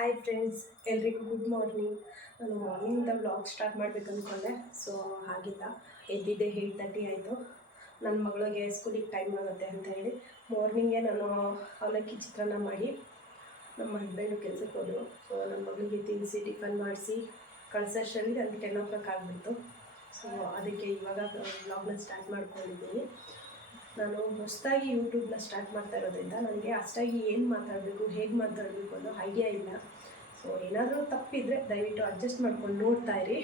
Hi friends ಎಲ್ರಿಗೂ good morning ನಾನು ಮಾರ್ನಿಂಗಿಂದ ಬ್ಲಾಗ್ ಸ್ಟಾರ್ಟ್ ಮಾಡ್ಬೇಕು ಅಂದ್ಕೊಂಡೆ ಸೊ ಆಗಿಲ್ಲ ಎದ್ದಿದ್ದೆ ಏಯ್ಟ್ ತರ್ಟಿ ಆಯಿತು. ನನ್ನ ಮಗಳಿಗೆ ಸ್ಕೂಲಿಗೆ ಟೈಮ್ ಆಗುತ್ತೆ ಅಂತ ಹೇಳಿ ಮಾರ್ನಿಂಗೇ ನಾನು ಅವಲಕ್ಕಿ ಚಿತ್ರಾನ್ನ ಮಾಡಿ ನಮ್ಮ ಹಸ್ಬೆಂಡು ಕೆಲಸಕ್ಕೆ ಹೋದರು. ಸೊ ನನ್ನ ಮಗಳಿಗೆ ತಿನ್ನಿಸಿ ಟಿಫನ್ ಮಾಡಿಸಿ ಕಳ್ಸೋಷ್ಟರಲ್ಲಿ ನನಗೆ ಟೆನ್ ಓ ಕ್ಲಾಕ್ ಆಗಿಬಿಡ್ತು. ಸೊ ಅದಕ್ಕೆ ಇವಾಗ ಬ್ಲಾಗ್ನ ಸ್ಟಾರ್ಟ್ ಮಾಡ್ಕೊಂಡಿದ್ದೀನಿ. ನಾನು ಹೊಸದಾಗಿ ಯೂಟ್ಯೂಬ್ನ ಸ್ಟಾರ್ಟ್ ಮಾಡ್ತಾ ಇರೋದ್ರಿಂದ ನನಗೆ ಅಷ್ಟಾಗಿ ಏನು ಮಾತಾಡಬೇಕು, ಹೇಗೆ ಮಾತಾಡಬೇಕು ಅನ್ನೋ ಐಡಿಯಾ ಇಲ್ಲ. ಸೊ ಏನಾದರೂ ತಪ್ಪಿದರೆ ದಯವಿಟ್ಟು ಅಡ್ಜಸ್ಟ್ ಮಾಡ್ಕೊಂಡು ನೋಡ್ತಾ ಇರಿ.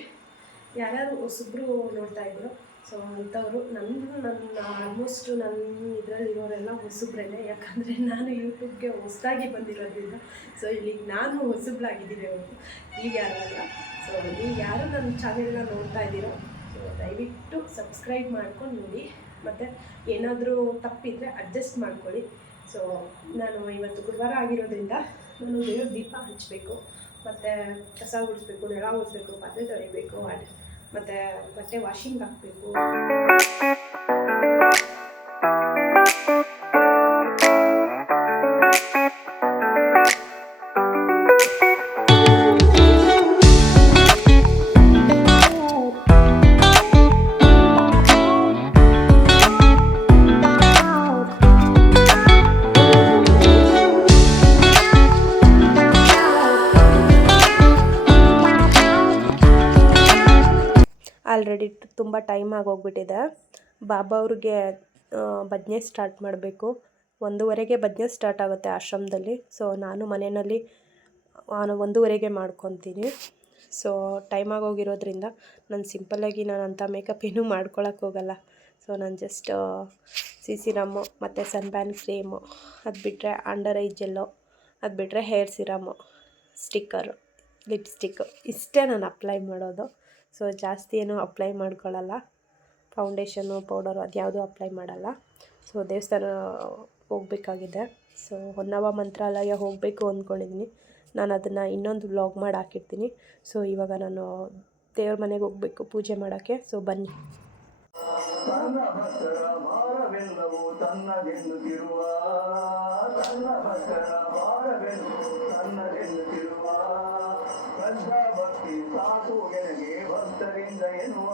ಯಾರ್ಯಾರು ಹೊಸಬ್ರು ನೋಡ್ತಾ ಇದ್ರು ಸೊ ಅಂಥವ್ರು ನನ್ನ ನನ್ನ ಆಲ್ಮೋಸ್ಟ್ ನನ್ನ ಇದರಲ್ಲಿರೋರೆಲ್ಲ ಹೊಸಬ್ರೇ ಯಾಕಂದರೆ ನಾನು ಯೂಟ್ಯೂಬ್ಗೆ ಹೊಸದಾಗಿ ಬಂದಿರೋದ್ರಿಂದ ಸೊ ಇಲ್ಲಿಗೆ ನಾನು ಹೊಸಬ್ಳಾಗಿದ್ದೀನಿ ಅವರು. ಈಗ ಯಾರು ಅಲ್ಲ. ಸೊ ನೀವು ಯಾರು ನನ್ನ ಚಾನೆಲ್ನ ನೋಡ್ತಾ ಇದ್ದೀರೋ ಸೊ ದಯವಿಟ್ಟು ಸಬ್ಸ್ಕ್ರೈಬ್ ಮಾಡ್ಕೊಂಡು ನೋಡಿ. ಮತ್ತು ಏನಾದರೂ ತಪ್ಪಿದ್ರೆ ಅಡ್ಜಸ್ಟ್ ಮಾಡ್ಕೊಳ್ಳಿ. ಸೊ ನಾನು ಇವತ್ತು ಗುರುವಾರ ಆಗಿರೋದ್ರಿಂದ ನಾನು ದೇವ್ರ ದೀಪ ಹಚ್ಚಬೇಕು ಮತ್ತು ಕಸ ಗುಡಿಸ್ಬೇಕು ನೆಲ ಗುಡಿಸ್ಬೇಕು ಪಾತ್ರೆ ತೊಳಿಬೇಕು ಮತ್ತೆ ಮತ್ತು ಬಟ್ಟೆ ವಾಷಿಂಗ್ ಹಾಕಬೇಕು. ತುಂಬ ಟೈಮ್ ಆಗೋಗ್ಬಿಟ್ಟಿದೆ. ಬಾಬಾ ಅವ್ರಿಗೆ ಭಜನೆ ಸ್ಟಾರ್ಟ್ ಮಾಡಬೇಕು. ಒಂದೂವರೆಗೆ ಭಜನೆ ಸ್ಟಾರ್ಟ್ ಆಗುತ್ತೆ ಆಶ್ರಮದಲ್ಲಿ. ಸೊ, ನಾನು ಮನೆಯಲ್ಲಿ, ನಾನು ಒಂದೂವರೆಗೆ ಮಾಡ್ಕೊತೀನಿ. ಸೊ, ಟೈಮ್ ಆಗೋಗಿರೋದ್ರಿಂದ ನಾನು ಸಿಂಪಲ್ಲಾಗಿ ನಾನು ಅಂಥ ಮೇಕಪ್ ಏನೂ ಮಾಡ್ಕೊಳಕ್ಕೆ ಹೋಗಲ್ಲ. ಸೊ, ನಾನು ಜಸ್ಟ್ ಸಿ ಸಿ ರಮ್ಮು ಮತ್ತು ಸನ್ಬ್ಯಾನ್ ಕ್ರೀಮು ಅದು ಬಿಟ್ಟರೆ ಅಂಡರ್ ಐ ಜೆಲ್ಲು, ಅದು ಬಿಟ್ಟರೆ ಹೇರ್ ಸಿರಮು, ಸ್ಟಿಕ್ಕರು ಲಿಪ್ಸ್ಟಿಕ್ಕು ಇಷ್ಟೇ ನಾನು ಅಪ್ಲೈ ಮಾಡೋದು. ಸೊ ಜಾಸ್ತಿ ಏನೂ ಅಪ್ಲೈ ಮಾಡ್ಕೊಳ್ಳಲ್ಲ. ಫೌಂಡೇಶನು ಪೌಡರು ಅದ್ಯಾವುದೂ ಅಪ್ಲೈ ಮಾಡಲ್ಲ. ಸೊ ದೇವಸ್ಥಾನ ಹೋಗಬೇಕಾಗಿದೆ. ಸೊ ಹೊನ್ನವ ಮಂತ್ರಾಲಯ ಹೋಗಬೇಕು ಅಂದ್ಕೊಂಡಿದ್ದೀನಿ ನಾನು ಅದನ್ನು ಇನ್ನೊಂದು ವ್ಲಾಗ್ ಮಾಡಿ ಹಾಕಿರ್ತೀನಿ. ಸೊ ಇವಾಗ ನಾನು ದೇವ್ರ ಮನೆಗೆ ಹೋಗಬೇಕು ಪೂಜೆ ಮಾಡೋಕ್ಕೆ. ಸೊ ಬನ್ನಿ. ತನ್ನ ಭಕ್ತರ ಭಾರವೆಲ್ಲವೂ ತನ್ನದೆನ್ನುತ್ತಿರುವ ತನ್ನ ಭಕ್ತರ ಭಾರವೆಲ್ಲವೂ ತನ್ನದೆನ್ನುತ್ತಿರುವ ಶ್ರದ್ಧಾ ಭಕ್ತಿ ಸಾಕು ಎನಗೆ ಭಕ್ತರಿಂದ ಎನ್ನುವ.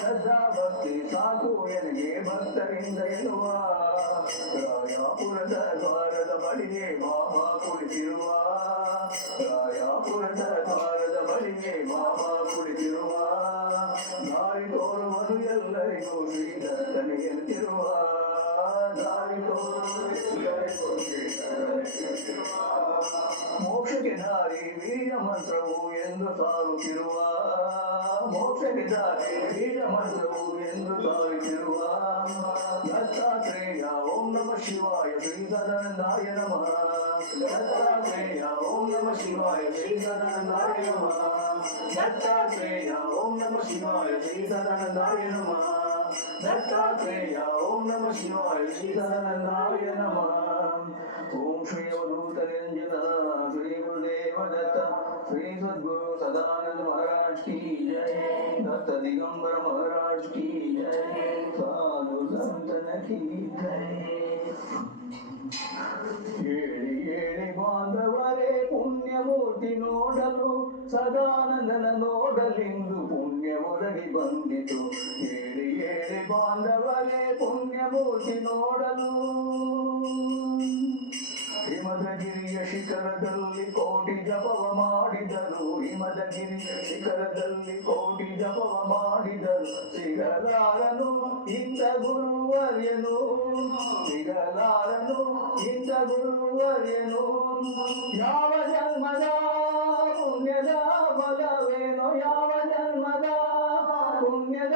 ಶ್ರದ್ಧಾ ಭಕ್ತಿ ಸಾಕು ಎನಗೆ ಭಕ್ತರಿಂದ ಎನ್ನುವ. ರಾಯಾಪುರದ ದ್ವಾರದ ಬಳಿಗೆ ಬಾಬಾ ಕುಳಿತಿರುವ. ದಾರಿ ವೀರ ಮಂತ್ರವು ಎಂದು ಸಾರುತ್ತಿರುವ ಮೋಕ್ಷಕ್ಕೆ ದಾರಿ ವೀರ ಮಂತ್ರವು ಎಂದು ಸಾರುತ್ತಿರುವ ದತ್ತಾತ್ರೇಯ ಓಂ ನಮ ಶಿವಾಯ ಶ್ರೀ ಸದಾನಂದಾಯ ನಮಃ ದತ್ತಾತ್ರೇಯ ಓಂ ನಮ ಶಿವಾಯ ಶ್ರೀ ಸದಾನಂದಾಯ ನಮಃ ದತ್ತಾತ್ರೇಯ ಓಂ ನಮ ಶಿವಾಯ ಶ್ರೀ ಸದಾನಂದಾಯ ನಮಃ दत्तात्रेय ओम नमः शिवाय श्रीसदानन्दाय नमः ओम श्री अवधूतरञ्जन श्री गुरुदेव दत्त श्री सद्गुरु सदानंद महाराज की जय दत्त दिगंबर महाराज की जय साधु संतन की जय ஏழு ஏழை பாந்தவ ಏಳಿ ಬಾಂಧವರೇ ಪುಣ್ಯಮೂರ್ತಿ ನೋಡಲು ಸದಾನಂದನ ನೋಡಲೆಂದು ಪುಣ್ಯ ಒದಗಿ ಬಂದಿತು ಏಳಿ ಏಳಿ ಬಾಂಧವರೇ ಪುಣ್ಯಮೂರ್ತಿ ನೋಡಲು ಹಿಮದಗಿರಿಯ ಶಿಖರದಲ್ಲಿ ಕೋಟಿ ಜಪವ ಮಾಡಿದರು. ಹಿಮದಗಿರಿಯ ಶಿಖರದಲ್ಲಿ ಕೋಟಿ ಜಪವ ಮಾಡಿದರು. ಸಿಗಲಾರನು ಇಂದ ಗುರುವರ್ಯನು. ಸಿಗಲಾರನು ಇಂದ ಗುರುವರ್ಯನು. ಯಾವ ಜನ್ಮದ ಪುಣ್ಯದ ಬಲವೇನೋ ಯಾವ ಜನ್ಮದ ಪುಣ್ಯದ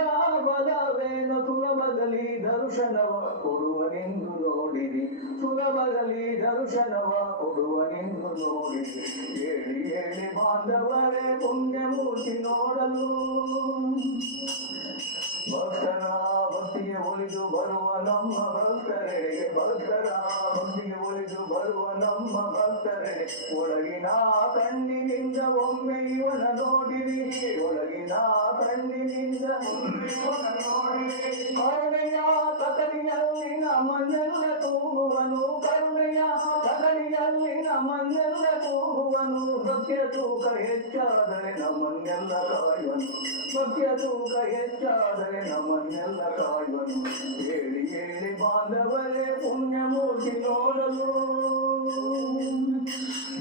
ದರ್ಶನವ ಕೊಡುವನೆಂದು ನೋಡಿರಿ ಸುಲಭದಲ್ಲಿ ದರ್ಶನವ ಕೊಡುವನೆಂದು ನೋಡಿರಿ ಹೇಳಿ ಹೇಳಿ ಬಾಂಧವರೇ ಪುಣ್ಯಮೂರ್ತಿ ನೋಡಲು ಭಕ್ತರ ಭಕ್ತಿಗೆ ಒಲಿದು ಬರುವ ನಮ್ಮ ಭಕ್ತರೆಡೆಗೆ ಭಕ್ತರ ಭಕ್ತಿಗೆ ಒಲಿದು ಬರುವ ನಮ್ಮ ಭಕ್ತರೆಡೆ ಒಳಗಿನ ಕಣ್ಣಿನಿಂದ ಒಮ್ಮೆ ಇವನ ನೋಡಿರಿ ಒಳಗಿನ ಕಣ್ಣಿನಿಂದ ಒಮ್ಮೆ ಇವನ ನೋಡಿರಿ ಕರುಣೆಯ ತಕಡಿಯಲ್ಲಿ ನಮ್ಮನ್ನೆಲ್ಲ ತೂಗುವನು ಕರುಣೆಯ ತಕಡಿಯಲ್ಲಿ ನಮ್ಮನ್ನೆಲ್ಲ ತೂಗುವನು ಭಕ್ತಿಯ ತೂಕ ಹೆಚ್ಚಾದರೆ ನಮ್ಮನ್ನೆಲ್ಲ ಕಾಯುವನು ಭಕ್ತಿಯ ತೂಕ ಹೆಚ್ಚಾದರೆ ನಮ್ಮನ್ನೆಲ್ಲ ಕಾಯುವನು ಹೇಳಿ ಹೇಳಿ ಬಾಂಧವರೇ ಪುಣ್ಯ ಮೂರ್ತಿ ನೋಡಲು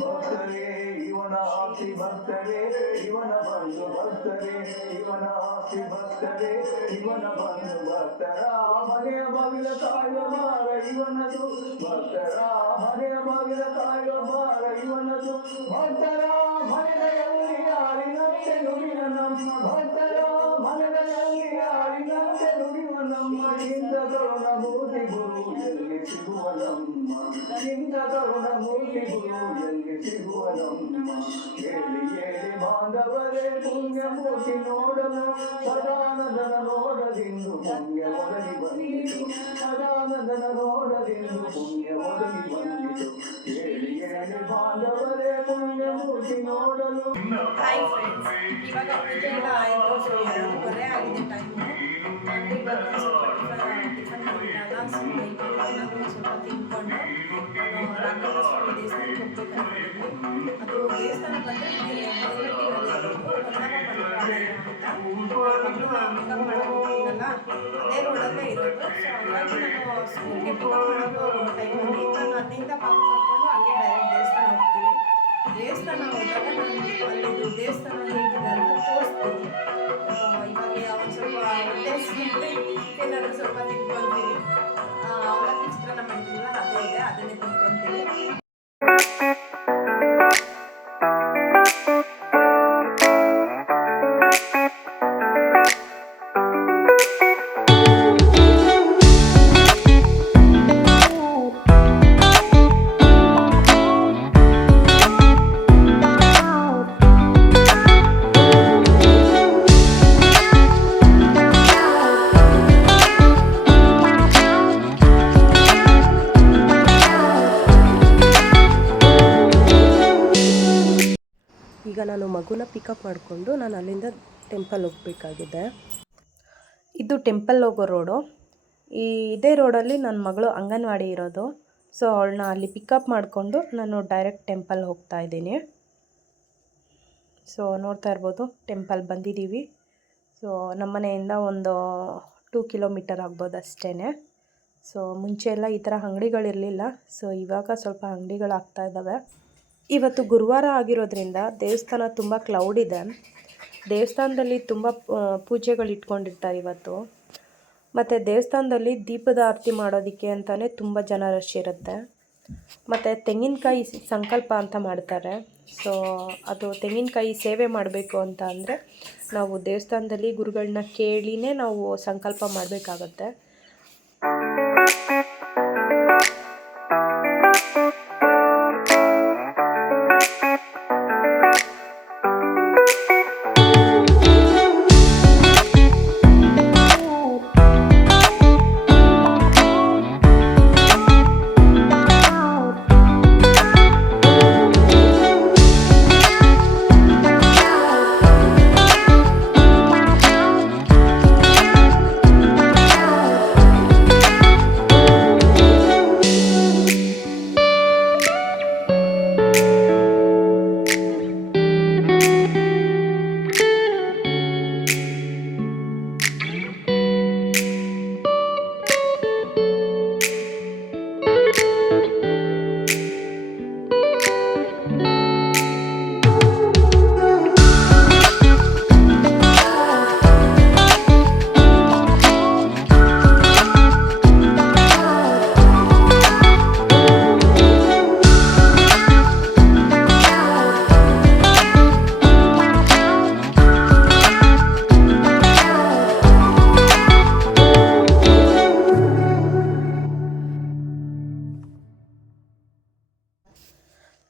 ಭಕ್ತರೇ ಇವನ ಆಸ್ತಿ ಭಕ್ತರೇ ಇವನ ಬಂಧು ಭಕ್ತರೇ ಇವನ ಆಸ್ತಿ ಭಕ್ತರೇ ಇವನ ಬಂಧು ಭಕ್ತರ ಮನೆಯ ಬಾಗಿಲ ಕಾಯುವ ಮಾರ ಇವನದು ಭಕ್ತರ ಮನೆಯ ಬಾಗಿಲ ಕಾಯುವ ಮಾರ ಇವನದು ಭಕ್ತರ ಮನೆಯಲ್ಲಿ ಯಾರಿನಂತೆ ನುಡಿಯ ನಮ್ಮ ಭಕ್ತರ ಮನೆಯಲ್ಲಿ ಯಾರಿನಂತೆ ನುಡಿಯುವ ನಮ್ಮ ಇಂಥ ಕರುಣ ಮೂರ್ತಿ ಗುರು ಎಲ್ಲಿ ಸಿಗುವ ನಮ್ಮ ಇಂಥ ಕರುಣ ಮೂರ್ತಿ ಗುರು ಎಲ್ಲಿ ಸಿಗುವ ನಮ್ಮ ಹೇಳಿ ಹೇಳಿ ಬಾಂಧವರೇ ಪುಣ್ಯ ಮೂರ್ತಿ ನೋಡಲು ಸದಾನಂದನ ನೋಡದಿಂದು ಪುಣ್ಯ ಒದಗಿ ಬಂದಿತು ಸದಾನಂದನ ನೋಡದಿಂದು ಪುಣ್ಯ ಒದಗಿ ಬಂದಿತು ಹೇಳಿ ಹೇಳಿ ಬಾಂಧವರೇ ಪುಣ್ಯ ಮೂರ್ತಿ ನೋಡಲು ಹಾಯ್ ಫ್ರೆಂಡ್ಸ್ ಇವಾಗ ಪೂಜೆ ಎಲ್ಲ ಆಯಿತು ಸೊ ಎರಡೂವರೆ ಆಗಿದೆ ಟೈಮು ಸ್ವಲ್ಪ ಸ್ವಲ್ಪ ದೇವಸ್ಥಾನಕ್ಕೆ ಅದು ದೇವಸ್ಥಾನ ಬಂದರೆ ಇಲ್ಲಿ ಅಂತ ಅದೇ ರೋಡಲ್ಲೇ ಇರೋದು ಸೊ ಹಂಗಾಗಿ ಮಾಡೋದು ಟೈಮಲ್ಲಿ ಅಲ್ಲಿಂದ ಪಾಪ ಕರ್ಕೊಂಡು ಹಂಗೆ ಡೈರೆಕ್ಟ್ ದೇವಸ್ಥಾನ ಹೋಗ್ತೀವಿ ದೇವಸ್ಥಾನ ಹೋದಾಗ ನಾನು ಅಲ್ಲಿದು ದೇವಸ್ಥಾನ ಹೇಗಿದೆ ಅಂತ ಇವಾಗ ಸ್ವಲ್ಪ. ಏನಾದ್ರು ಸ್ವಲ್ಪ ತಿನ್ಕೊಂತೀನಿ ಆ, ಅವಲಕ್ಕಿ ಚಿತ್ರಾನ್ನ ಮಾಡ್ತೀವಲ್ಲ ಅದೇ ಇದೆ ಅದನ್ನೇ ತಿನ್ಕೊಂತೀನಿ ನಾನು ಮಗುನ ಪಿಕಪ್ ಮಾಡಿಕೊಂಡು ನಾನು ಅಲ್ಲಿಂದ ಟೆಂಪಲ್ ಹೋಗಬೇಕಾಗಿದೆ. ಇದು ಟೆಂಪಲ್ ಹೋಗೋ ರೋಡು ಈ ಇದೇ ರೋಡಲ್ಲಿ ನನ್ನ ಮಗಳು ಅಂಗನವಾಡಿ ಇರೋದು. ಸೊ ಅವಳನ್ನ ಅಲ್ಲಿ ಪಿಕಪ್ ಮಾಡಿಕೊಂಡು ನಾನು ಡೈರೆಕ್ಟ್ ಟೆಂಪಲ್ ಹೋಗ್ತಾ ಇದ್ದೀನಿ. ಸೊ ನೋಡ್ತಾ ಇರ್ಬೋದು ಟೆಂಪಲ್ ಬಂದಿದ್ದೀವಿ. ಸೊ ನಮ್ಮನೆಯಿಂದ ಒಂದು ಟೂ ಕಿಲೋಮೀಟರ್ ಆಗ್ಬೋದು ಅಷ್ಟೇ ಸೊ ಮುಂಚೆ ಎಲ್ಲ ಈ ಥರ ಅಂಗಡಿಗಳಿರಲಿಲ್ಲ. ಸೊ ಇವಾಗ ಸ್ವಲ್ಪ ಅಂಗಡಿಗಳು ಆಗ್ತಾ ಇದ್ದಾವೆ ಇವತ್ತು ಗುರುವಾರ ಆಗಿರೋದ್ರಿಂದ ದೇವಸ್ಥಾನ ತುಂಬ ಕ್ಲೌಡ್ ಇದೆ. ದೇವಸ್ಥಾನದಲ್ಲಿ ತುಂಬ ಪೂಜೆಗಳು ಇಟ್ಕೊಂಡಿರ್ತಾರೆ ಇವತ್ತು. ಮತ್ತು ದೇವಸ್ಥಾನದಲ್ಲಿ ದೀಪದ ಆರತಿ ಮಾಡೋದಕ್ಕೆ ಅಂತಲೇ ತುಂಬ ಜನ ರಶ್ ಇರುತ್ತೆ. ಮತ್ತು ತೆಂಗಿನಕಾಯಿ ಸಂಕಲ್ಪ ಅಂತ ಮಾಡ್ತಾರೆ. ಸೊ ಅದು ತೆಂಗಿನಕಾಯಿ ಸೇವೆ ಮಾಡಬೇಕು ಅಂತ ಅಂದರೆ ನಾವು ದೇವಸ್ಥಾನದಲ್ಲಿ ಗುರುಗಳನ್ನ ಕೇಳಿನೇ ನಾವು ಸಂಕಲ್ಪ ಮಾಡಬೇಕಾಗತ್ತೆ.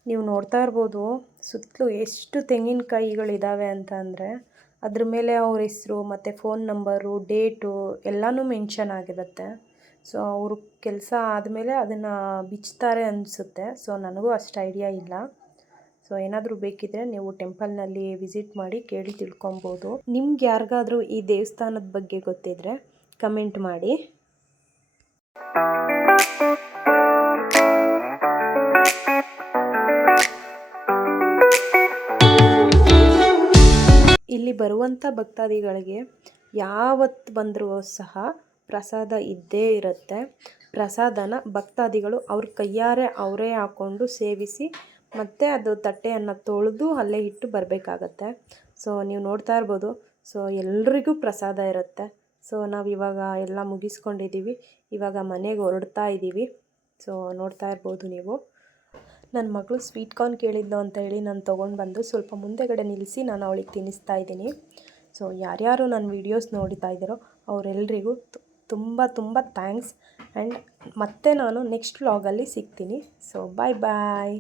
ನೀವು ನೋಡ್ತಾ ಇರ್ಬೋದು, ಸುತ್ತಲೂ ಎಷ್ಟು ತೆಂಗಿನಕಾಯಿಗಳಿದ್ದಾವೆ ಅಂತ ಅಂದರೆ ಅದ್ರ ಮೇಲೆ ಅವ್ರ ಹೆಸರು, ಮತ್ತು ಫೋನ್ ನಂಬರು ಡೇಟು ಎಲ್ಲನೂ ಮೆನ್ಷನ್ ಆಗಿರುತ್ತೆ. ಸೊ ಅವರು ಕೆಲಸ ಆದಮೇಲೆ ಅದನ್ನು ಬಿಚ್ತಾರೆ ಅನಿಸುತ್ತೆ. ಸೊ ನನಗೂ ಅಷ್ಟು ಐಡಿಯಾ ಇಲ್ಲ. ಸೊ ಏನಾದರೂ ಬೇಕಿದ್ದರೆ ನೀವು ಟೆಂಪಲ್ನಲ್ಲಿ ವಿಸಿಟ್ ಮಾಡಿ ಕೇಳಿ ತಿಳ್ಕೊಬೋದು. ನಿಮ್ಗೆ ಯಾರಿಗಾದರೂ ಈ ದೇವಸ್ಥಾನದ ಬಗ್ಗೆ ಗೊತ್ತಿದ್ರೆ ಕಮೆಂಟ್ ಮಾಡಿ. ಬರುವಂಥ ಭಕ್ತಾದಿಗಳಿಗೆ ಯಾವತ್ತು ಬಂದರೂ ಸಹ ಪ್ರಸಾದ ಇದ್ದೇ ಇರುತ್ತೆ. ಪ್ರಸಾದನ ಭಕ್ತಾದಿಗಳು ಅವ್ರ ಕೈಯಾರೆ ಅವರೇ ಹಾಕ್ಕೊಂಡು ಸೇವಿಸಿ ಮತ್ತು ಅದು ತಟ್ಟೆಯನ್ನು ತೊಳೆದು ಅಲ್ಲೇ ಇಟ್ಟು ಬರಬೇಕಾಗತ್ತೆ. ಸೊ ನೀವು ನೋಡ್ತಾ ಇರ್ಬೋದು. ಸೊ ಎಲ್ರಿಗೂ ಪ್ರಸಾದ ಇರುತ್ತೆ. ಸೊ ನಾವು ಇವಾಗ ಎಲ್ಲ ಮುಗಿಸ್ಕೊಂಡಿದ್ದೀವಿ ಇವಾಗ ಮನೆಗೆ ಹೊರಡ್ತಾ ಇದ್ದೀವಿ ಸೊ ನೋಡ್ತಾ ಇರ್ಬೋದು ನೀವು. ನನ್ನ ಮಗಳು ಸ್ವೀಟ್ ಕಾರ್ನ್ ಕೇಳಿದ್ದು ಅಂತ ಹೇಳಿ ನಾನು ತೊಗೊಂಡು ಬಂದು ಸ್ವಲ್ಪ ಮುಂದೆಗಡೆ ನಿಲ್ಲಿಸಿ ನಾನು ಅವಳಿಗೆ ತಿನ್ನಿಸ್ತಾ ಇದ್ದೀನಿ. ಸೊ, ಯಾರ್ಯಾರು ನನ್ನ ವೀಡಿಯೋಸ್ ನೋಡ್ತಾ ಇದ್ದೀರೋ ಅವರೆಲ್ಲರಿಗೂ ತುಂಬ ತುಂಬ ಥ್ಯಾಂಕ್ಸ್. ಆ್ಯಂಡ್ ಮತ್ತೆ ನಾನು ನೆಕ್ಸ್ಟ್ ವ್ಲಾಗಲ್ಲಿ ಸಿಗ್ತೀನಿ. ಸೊ ಬಾಯ್ ಬಾಯ್